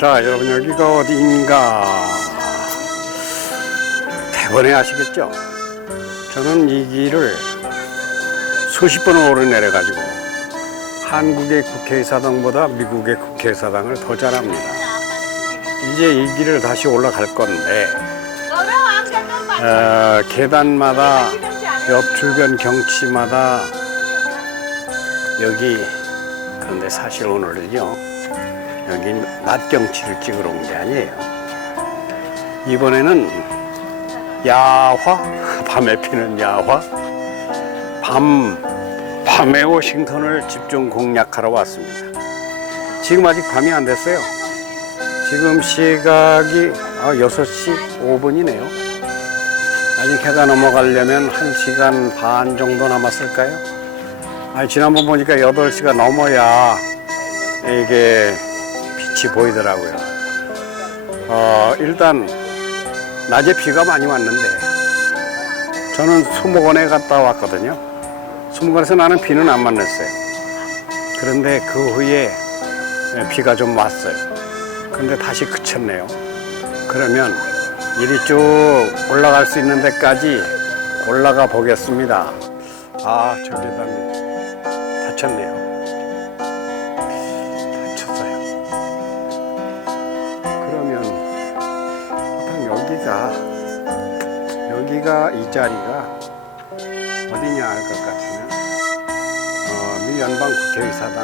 자, 여러분 여기가 어디인가? 대번에 아시겠죠? 저는 이 길을 수십 번 오르내려 가지고 한국의 국회의사당보다 미국의 국회의사당을 더 잘합니다. 이제 이 길을 다시 올라갈 건데 어, 계단마다 옆 주변 경치마다 여기 그런데 사실 오늘은요 여기 낮 경치를 찍으러 온 게 아니에요. 이번에는 야화 밤에 피는 야화. 밤 밤에 워싱턴을 집중 공략하러 왔습니다. 지금 아직 밤이 안 됐어요. 지금 시각이 아, 6시 5분이네요. 아직 해가 넘어가려면 1시간 반 정도 남았을까요? 아니, 지난번 보니까 8시가 넘어야 이게 빛이 보이더라고요. 어, 일단, 낮에 비가 많이 왔는데, 저는 수목원에 갔다 왔거든요. 수목원에서 나는 비는 안 만났어요. 그런데 그 후에 비가 좀 왔어요. 근데 다시 그쳤네요. 그러면 이리 쭉 올라갈 수 있는 데까지 올라가 보겠습니다. 아, 저 계단 다쳤네요. 여기가 이 자리가 어디냐 할 것 같으면 어, 미 연방 국회의사당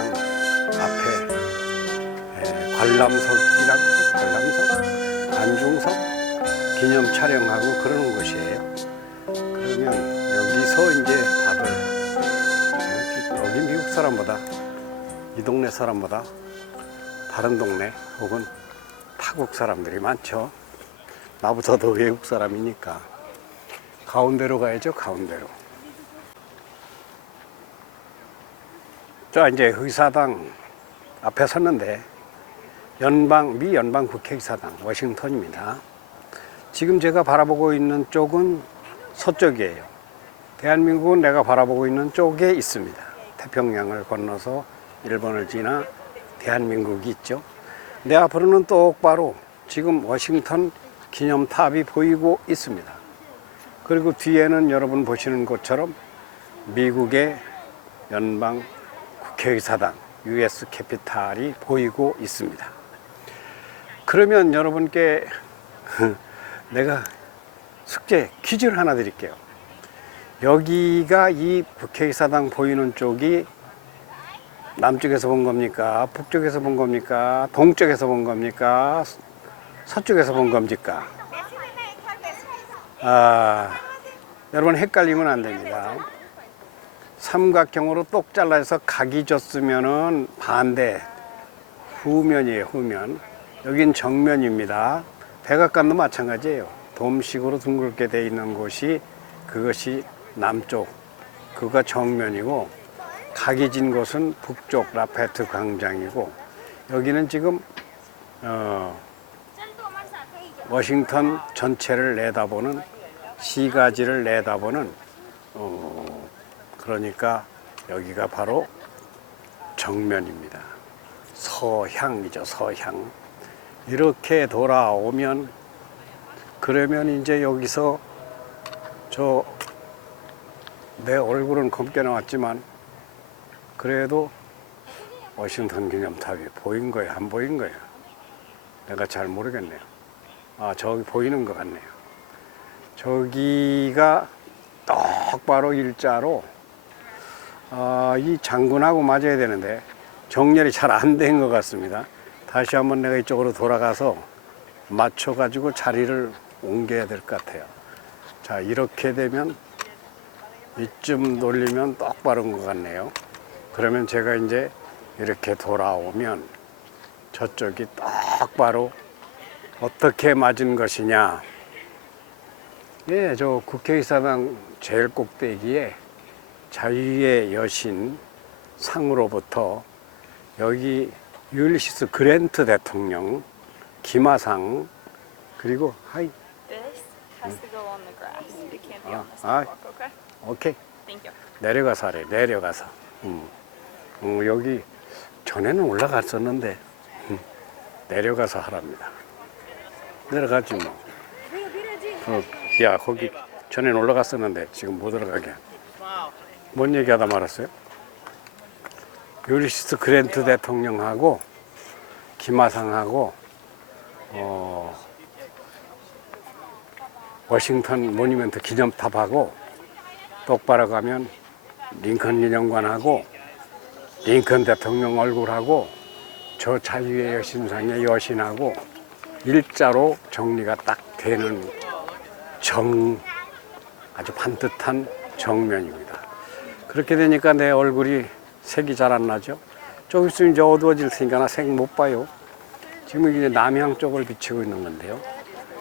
앞에 에, 관람석이라고 관람석 안중석 기념 촬영하고 그러는 곳이에요. 그러면 여기서 이제 다들 여기 미국 사람보다 이 동네 사람보다 다른 동네 혹은 타국 사람들이 많죠. 나보다 더 외국 사람이니까 가운데로 가야죠. 가운데로. 자 이제 의사당 앞에 섰는데 연방 미 연방 국회의사당 워싱턴입니다. 지금 제가 바라보고 있는 쪽은 서쪽이에요. 대한민국은 내가 바라보고 있는 쪽에 있습니다. 태평양을 건너서 일본을 지나 대한민국이 있죠. 내 앞으로는 똑바로 지금 워싱턴 기념탑이 보이고 있습니다. 그리고 뒤에는 여러분 보시는 것처럼 미국의 연방 국회의사당 US 캐피탈이 보이고 있습니다. 그러면 여러분께 내가 숙제 퀴즈를 하나 드릴게요. 여기가 이 국회의사당 보이는 쪽이 남쪽에서 본 겁니까? 북쪽에서 본 겁니까? 동쪽에서 본 겁니까? 서쪽에서 본 겁니까? 아, 여러분 헷갈리면 안 됩니다. 삼각형으로 똑 잘라서 각이 졌으면은 반대 후면이에요, 후면. 여긴 정면입니다. 백악관도 마찬가지예요. 돔식으로 둥글게 돼 있는 곳이 그것이 남쪽, 그가 정면이고 각이 진 곳은 북쪽 라페트 광장이고 여기는 지금 어, 워싱턴 전체를 내다보는 시가지를 내다보는 어, 그러니까 여기가 바로 정면입니다. 서향이죠, 서향. 이렇게 돌아오면 그러면 이제 여기서 저 내 얼굴은 검게 나왔지만 그래도 워싱턴 기념탑이 보인 거예요, 안 보인 거예요? 내가 잘 모르겠네요. 아, 저기 보이는 것 같네요. 저기가 똑바로 일자로 아, 이 장군하고 맞아야 되는데 정렬이 잘 안 된 것 같습니다. 다시 한번 내가 이쪽으로 돌아가서 맞춰가지고 자리를 옮겨야 될 것 같아요. 자, 이렇게 되면 이쯤 돌리면 똑바른 것 같네요. 그러면 제가 이제 이렇게 돌아오면 저쪽이 똑바로 어떻게 맞은 것이냐. 예, 저 국회의사당 제일 꼭대기에 자유의 여신 상으로부터 여기 율리시스 그랜트 대통령 기마상 그리고 하이 This has to go on the grass. It can't be on the sidewalk, okay? 오케이 Thank you. 내려가서 하래 내려가서 음. 음, 여기 전에는 올라갔었는데 음. 내려가서 하랍니다. 내려가지 뭐. 어, 야 거기 전에 올라갔었는데 지금 못 올라가게. 뭔 얘기하다 말았어요? 유리시스 그랜트 대통령하고 김하상하고 어, 워싱턴 모니멘트 기념탑하고 똑바로 가면 링컨 기념관하고 링컨 대통령 얼굴하고 저 자유의 여신상의 여신하고 일자로 정리가 딱 되는 정 아주 반듯한 정면입니다. 그렇게 되니까 내 얼굴이 색이 잘 안 나죠. 좀 있으면 이제 어두워질 테니까 나 색 못 봐요. 지금 이제 남향 쪽을 비치고 있는 건데요.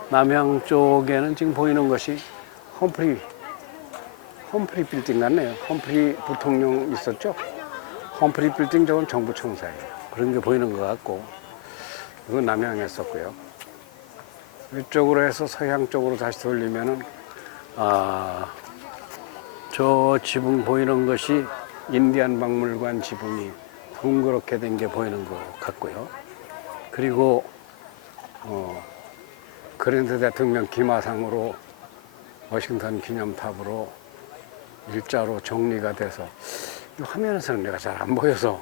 남향 쪽에는 지금 보이는 것이 험프리 험프리 빌딩 같네요. 험프리 부통령 있었죠? 험프리 빌딩 저건 정부 청사예요. 그런 게 보이는 것 같고 이건 남향에 있었고요. 이쪽으로 해서 서향 쪽으로 다시 돌리면은 아, 저 지붕 보이는 것이 인디안 박물관 지붕이 둥그렇게 된 게 보이는 것 같고요. 그리고 어, 그랜드 대통령 기마상으로 워싱턴 기념탑으로 일자로 정리가 돼서 이 화면에서는 내가 잘 안 보여서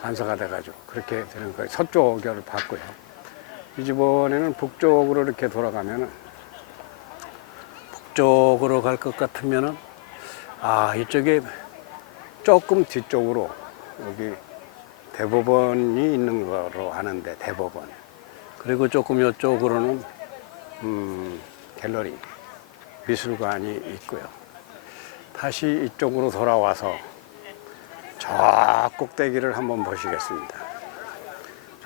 반사가 돼가지고 그렇게 되는 거예요. 서쪽을 봤고요. 이집번에는 북쪽으로 이렇게 돌아가면은 북쪽으로 갈 것 같으면은 아 이쪽에 조금 뒤쪽으로 여기 대법원이 있는 거로 아는데 대법원 그리고 조금 이쪽으로는 음, 갤러리 미술관이 있고요. 다시 이쪽으로 돌아와서 저 꼭대기를 한번 보시겠습니다.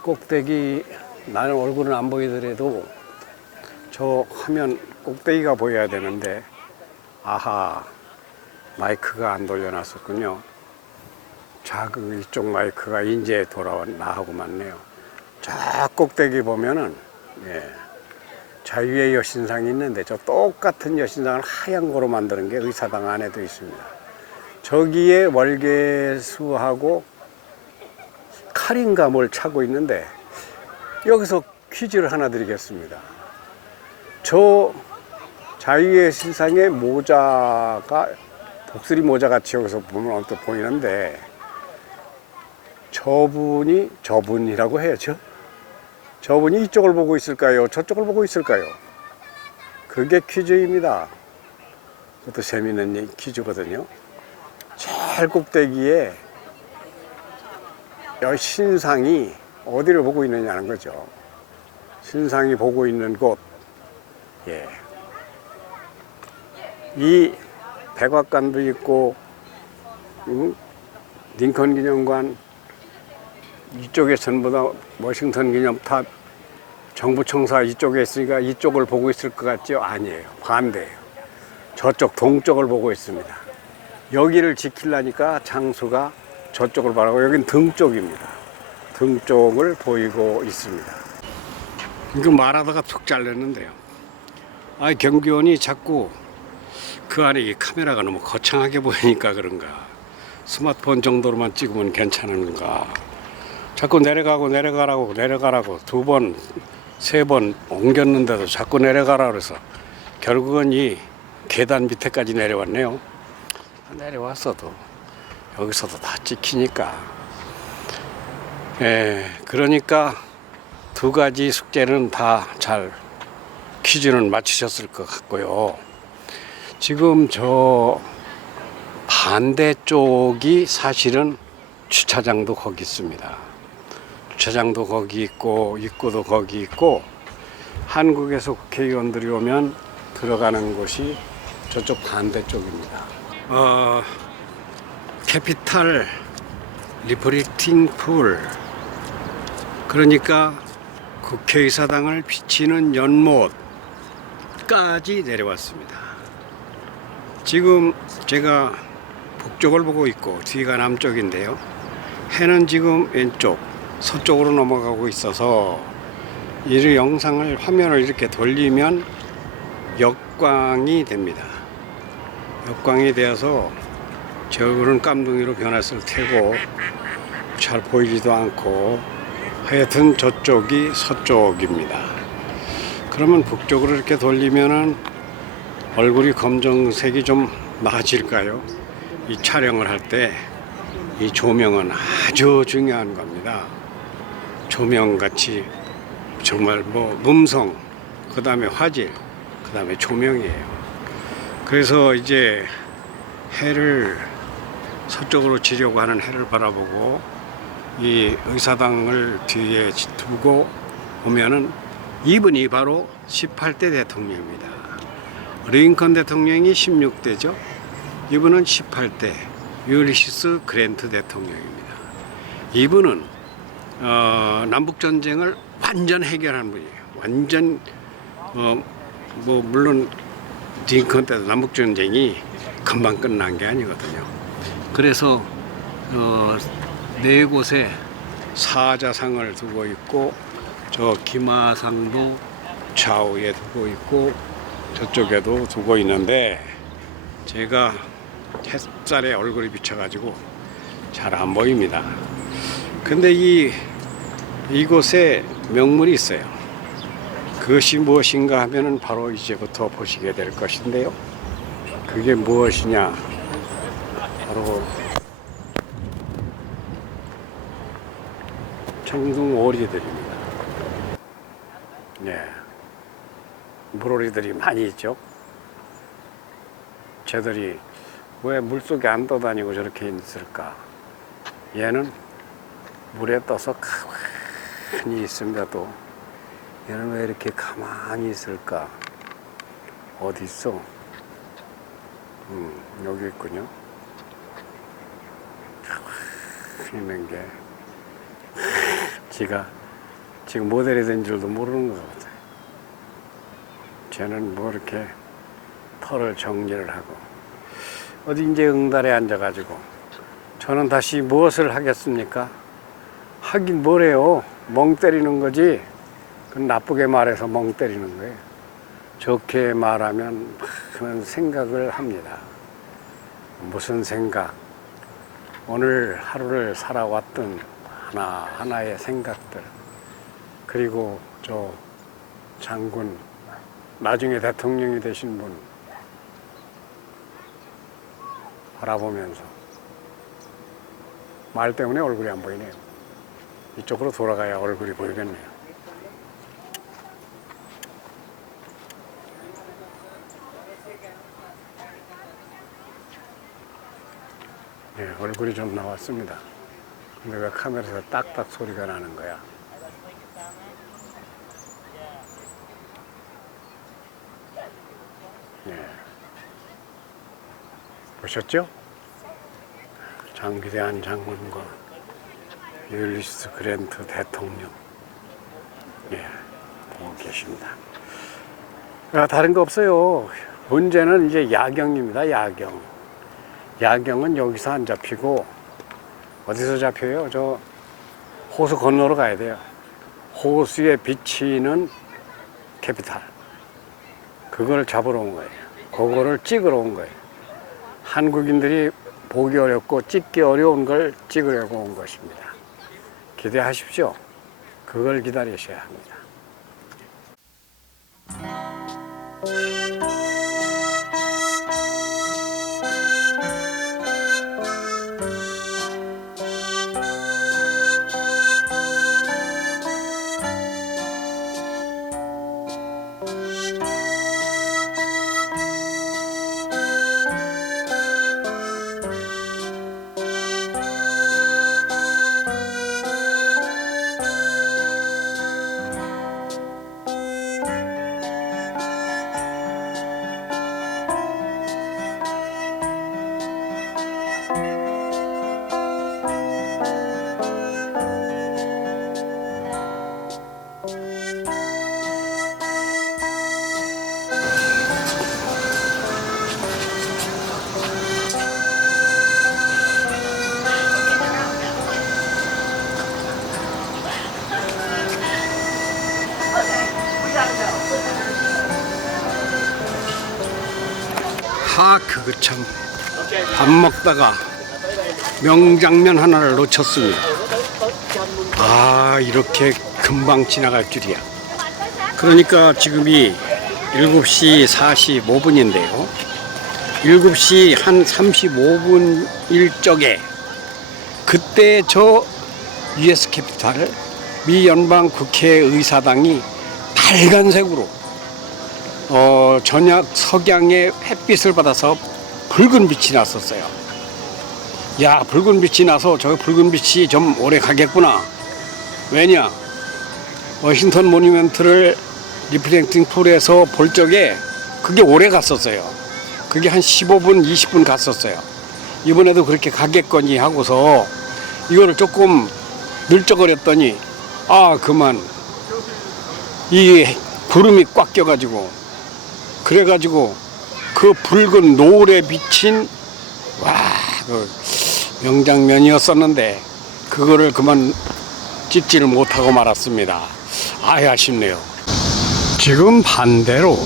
꼭대기 나는 얼굴은 안 보이더라도 저 화면 꼭대기가 보여야 되는데 아하 마이크가 안 돌려놨었군요. 자, 그 이쪽 마이크가 이제 돌아와 나하고 맞네요. 저 꼭대기 보면은 예, 자유의 여신상이 있는데 저 똑같은 여신상을 하얀 거로 만드는 게 의사당 안에도 있습니다. 저기에 월계수하고 칼인가 뭘 차고 있는데 여기서 퀴즈를 하나 드리겠습니다. 저 자유의 신상의 모자가 독수리 모자 같이 여기서 보면 언뜻 보이는데 저분이 저분이라고 해야죠. 저분이 이쪽을 보고 있을까요? 저쪽을 보고 있을까요? 그게 퀴즈입니다. 그것도 재미있는 퀴즈거든요. 제일 꼭대기에 여 신상이 어디를 보고 있느냐는 거죠. 신상이 보고 있는 곳. 예. 이 백악관도 있고, 음, 링컨 기념관, 이쪽에 전부 다 워싱턴 기념탑, 정부 청사 이쪽에 있으니까 이쪽을 보고 있을 것 같죠? 아니에요. 반대예요. 저쪽 동쪽을 보고 있습니다. 여기를 지키려니까 장수가 저쪽을 바라고 여긴 등 쪽입니다. 등 쪽을 보이고 있습니다. 이거 말하다가 툭 잘렸는데요. 아, 경비원이 자꾸 그 안에 이 카메라가 너무 거창하게 보이니까 그런가. 스마트폰 정도로만 찍으면 괜찮은가. 자꾸 내려가고 내려가라고 내려가라고 두 번, 세 번 옮겼는데도 자꾸 내려가라 그래서 결국은 이 계단 밑에까지 내려왔네요. 내려왔어도 여기서도 다 찍히니까. 예, 그러니까 두 가지 숙제는 다 잘 퀴즈는 맞추셨을 것 같고요. 지금 저 반대쪽이 사실은 주차장도 거기 있습니다. 주차장도 거기 있고 입구도 거기 있고 한국에서 국회의원들이 오면 들어가는 곳이 저쪽 반대쪽입니다. 어, 캐피탈 리프리팅 풀 그러니까 국회의사당을 비치는 연못까지 내려왔습니다. 지금 제가 북쪽을 보고 있고 뒤가 남쪽인데요. 해는 지금 왼쪽 서쪽으로 넘어가고 있어서 이 영상을 화면을 이렇게 돌리면 역광이 됩니다. 역광이 되어서 제 얼굴은 깜둥이로 변했을 테고 잘 보이지도 않고 하여튼 저쪽이 서쪽입니다. 그러면 북쪽으로 이렇게 돌리면은 얼굴이 검정색이 좀 나아질까요? 이 촬영을 할 때 이 조명은 아주 중요한 겁니다. 조명 같이 정말 뭐 음성, 그 다음에 화질, 그 다음에 조명이에요. 그래서 이제 해를 서쪽으로 지려고 하는 해를 바라보고 이 의사당을 뒤에 두고 보면은 이분이 바로 18대 대통령입니다. 링컨 대통령이 16대죠. 이분은 18대 율리시스 그랜트 대통령입니다. 이분은 어, 남북 전쟁을 완전 해결한 분이에요. 완전 어, 뭐 물론 링컨 때도 남북 전쟁이 금방 끝난 게 아니거든요. 그래서 어, 네 곳에 사자상을 두고 있고 저 기마상도 좌우에 두고 있고 저쪽에도 두고 있는데 제가 햇살에 얼굴이 비쳐가지고 잘 안 보입니다. 근데 이 이곳에 명물이 있어요. 그것이 무엇인가 하면은 바로 이제부터 보시게 될 것인데요. 그게 무엇이냐? 바로 청둥 오리들입니다. 예. 물오리들이 많이 있죠. 쟤들이 왜 물속에 안 떠다니고 저렇게 있을까? 얘는 물에 떠서 가만히 있으면도 얘는 왜 이렇게 가만히 있을까? 어디 있어? 음, 여기 있군요. 가만히 있는 게 지가 지금 모델이 된 줄도 모르는 것 같아요. 쟤는 뭐 이렇게 털을 정리를 하고 어디 이제 응달에 앉아가지고 저는 다시 무엇을 하겠습니까? 하긴 뭐래요? 멍 때리는 거지. 그건 나쁘게 말해서 멍 때리는 거예요. 좋게 말하면 많은 생각을 합니다. 무슨 생각? 오늘 하루를 살아왔던 하나하나의 생각들. 그리고 저 장군, 나중에 대통령이 되신 분 바라보면서 말 때문에 얼굴이 안 보이네요. 이쪽으로 돌아가야 얼굴이 보이겠네요. 네, 얼굴이 좀 나왔습니다. 왜 카메라에서 딱딱 소리가 나는 거야? 네. 보셨죠? 장기대한 장군과 율리스 그랜트 대통령 예, 보고 계십니다. 아, 다른 거 없어요. 문제는 이제 야경입니다. 야경. 야경은 여기서 안 잡히고 어디서 잡혀요? 저 호수 건너러 가야 돼요. 호수에 비치는 캐피탈. 그걸 잡으러 온 거예요. 그거를 찍으러 온 거예요. 한국인들이 보기 어렵고 찍기 어려운 걸 찍으려고 온 것입니다. 기대하십시오. 그걸 기다리셔야 합니다. 참 밥 먹다가 명장면 하나를 놓쳤습니다. 아, 이렇게 금방 지나갈 줄이야. 그러니까 지금이 7시 45분인데요. 7시 한 35분 일적에 그때 저 US 캐피탈 미 연방 국회 의사당이 빨간색으로 어, 저녁 석양의 햇빛을 받아서 붉은 빛이 났었어요. 야, 붉은 빛이 나서 저 붉은 빛이 좀 오래 가겠구나. 왜냐? 워싱턴 모니멘트를 리프렉팅 풀에서 볼 적에 그게 오래 갔었어요. 그게 한 15분, 20분 갔었어요. 이번에도 그렇게 가겠거니 하고서 이거를 조금 늘쩍거렸더니 아, 그만. 이 구름이 꽉 껴가지고 그래가지고 그 붉은 노을에 비친 와, 그 명장면이었었는데 그거를 그만 찍지를 못하고 말았습니다. 아예 아쉽네요. 지금 반대로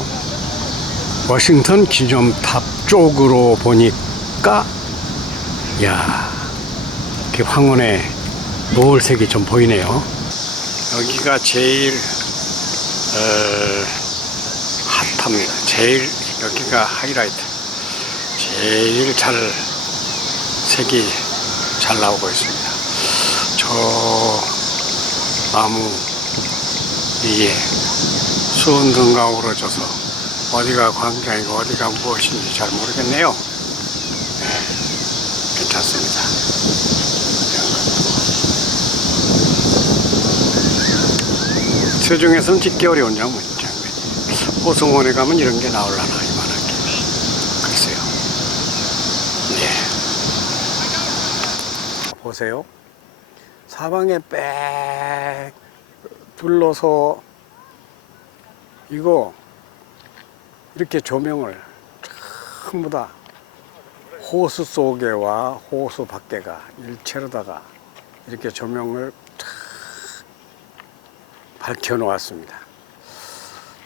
워싱턴 기념탑 쪽으로 보니까 야, 이렇게 황혼의 노을색이 좀 보이네요. 여기가 제일 어, 핫합니다. 제일 여기가 하이라이트. 제일 잘 색이 잘 나오고 있습니다. 저 나무 위에 수은등가 우러져서 어디가 광장이고 어디가 무엇인지 잘 모르겠네요. 네, 괜찮습니다. 세종에서는 찍기 어려운 장면이죠. 호성원에 가면 이런 게 나올라나 이만하게. 글쎄요. 네. 보세요. 사방에 빽 둘러서 이거 이렇게 조명을 전부 다 호수 속에와 호수 밖에가 일체로다가 이렇게 조명을 탁 밝혀 놓았습니다.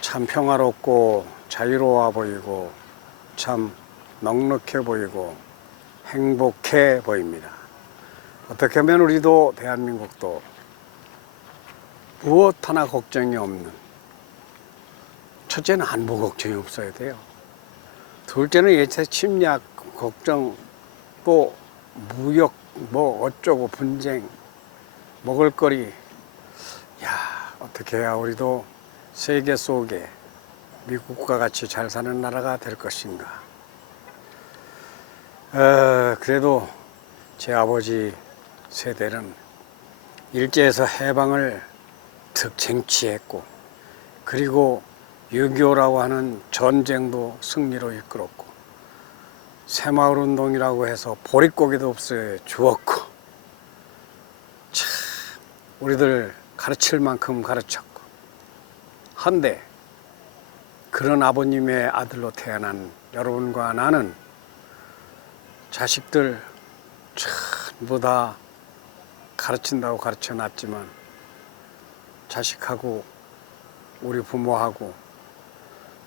참 평화롭고 자유로워 보이고 참 넉넉해 보이고 행복해 보입니다. 어떻게 하면 우리도 대한민국도 무엇 하나 걱정이 없는 첫째는 안보 걱정이 없어야 돼요. 둘째는 예체 침략 걱정 또 무역 뭐 어쩌고 분쟁 먹을거리 야 어떻게 해야 우리도 세계 속에 미국과 같이 잘 사는 나라가 될 것인가 어, 그래도 제 아버지 세대는 일제에서 해방을 득 쟁취했고 그리고 6.25라고 하는 전쟁도 승리로 이끌었고 새마을 운동이라고 해서 보릿고개도 없애 주었고 참 우리들 가르칠 만큼 가르쳤고 한데 그런 아버님의 아들로 태어난 여러분과 나는 자식들 전부 다 가르친다고 가르쳐 놨지만 자식하고 우리 부모하고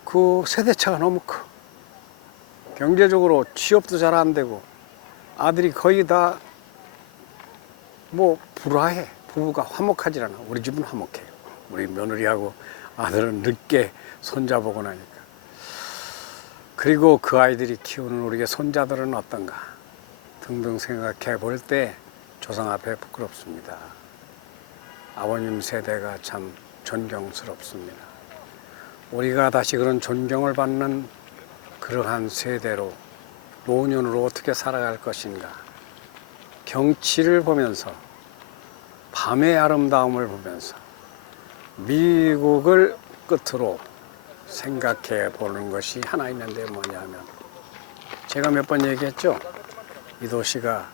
그 세대차가 너무 커. 경제적으로 취업도 잘 안 되고 아들이 거의 다 뭐 불화해. 부부가 화목하지 않아. 우리 집은 화목해요. 우리 며느리하고 아들은 늦게 손자 보고 나니까. 그리고 그 아이들이 키우는 우리의 손자들은 어떤가 등등 생각해 볼 때 조상 앞에 부끄럽습니다. 아버님 세대가 참 존경스럽습니다. 우리가 다시 그런 존경을 받는 그러한 세대로 노년으로 어떻게 살아갈 것인가. 경치를 보면서 밤의 아름다움을 보면서 미국을 끝으로 생각해 보는 것이 하나 있는데 뭐냐면 제가 몇 번 얘기했죠. 이 도시가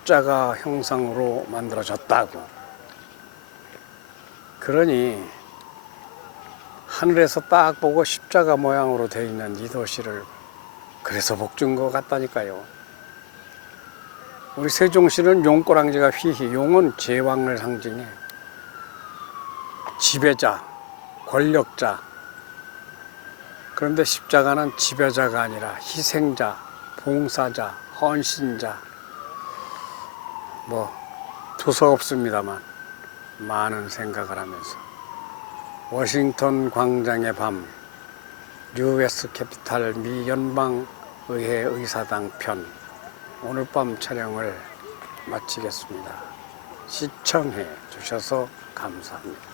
십자가 형상으로 만들어졌다고. 그러니 하늘에서 딱 보고 십자가 모양으로 되어 있는 이 도시를 그래서 복준 것 같다니까요. 우리 세종시는 용꼬랑지가 휘휘 용은 제왕을 상징해 지배자, 권력자. 그런데 십자가는 지배자가 아니라 희생자, 봉사자, 헌신자. 뭐 두서 없습니다만 많은 생각을 하면서 워싱턴 광장의 밤 US 캐피탈 미 연방 의회 의사당 편 오늘 밤 촬영을 마치겠습니다. 시청해 주셔서 감사합니다.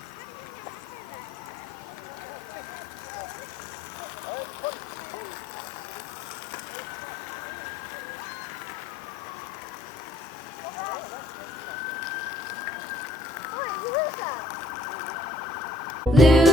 Blue